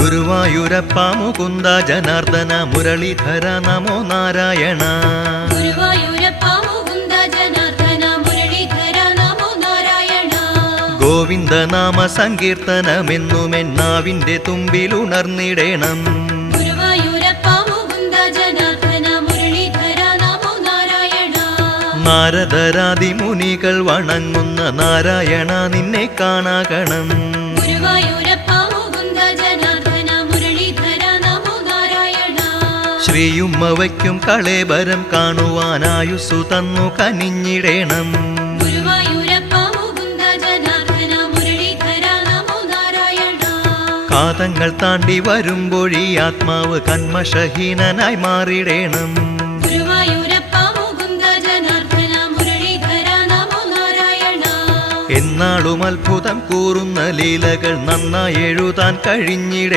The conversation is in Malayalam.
ഗുരുവായൂരപ്പ മുകുന്ദ ജനാർദ്ദന മുരളീധര നമോ നാരായണ. ഗുരുവായൂരപ്പ മുകുന്ദ ജനാർദ്ദന മുരളീധര നമോ നാരായണ. ഗോവിന്ദനാമ സങ്കീർത്തനമെന്നുമെന്നാവിന്റെ തുമ്പിലുണർന്നിടേണം. ഗുരുവായൂരപ്പ മുകുന്ദ ജനാർദ്ദന മുരളീധര നമോ നാരായണ. നാരദരാദി മുനികൾ വണങ്ങുന്ന നാരായണ നിന്നെ കാണാകണം. ഗുരുവായൂരപ്പ മുകുന്ദ ജനാർദ്ദന മുരളീധര നമോ നാരായണ. ശ്രീയുമ്മവയ്ക്കും കളേബരം കാണുവാനായുസ്സു തന്നു കനിഞ്ഞിടേണം. ഗുരുവായൂരപ്പ മുകുന്ദ ജനാർദ്ദന മുരളീധര നമോ നാരായണ. കാതങ്ങൾ താണ്ടി വരുമ്പോഴീ ആത്മാവ് കന്മഷഹീനനായി മാറിടേണം. ഗുരുവായൂരപ്പ മുകുന്ദ ജനാർദ്ദന മുരളീധര നമോ നാരായണ. എന്നാളും അത്ഭുതം കൂറുന്ന ലീലകൾ നന്നായി എഴുതാൻ കഴിഞ്ഞിടേ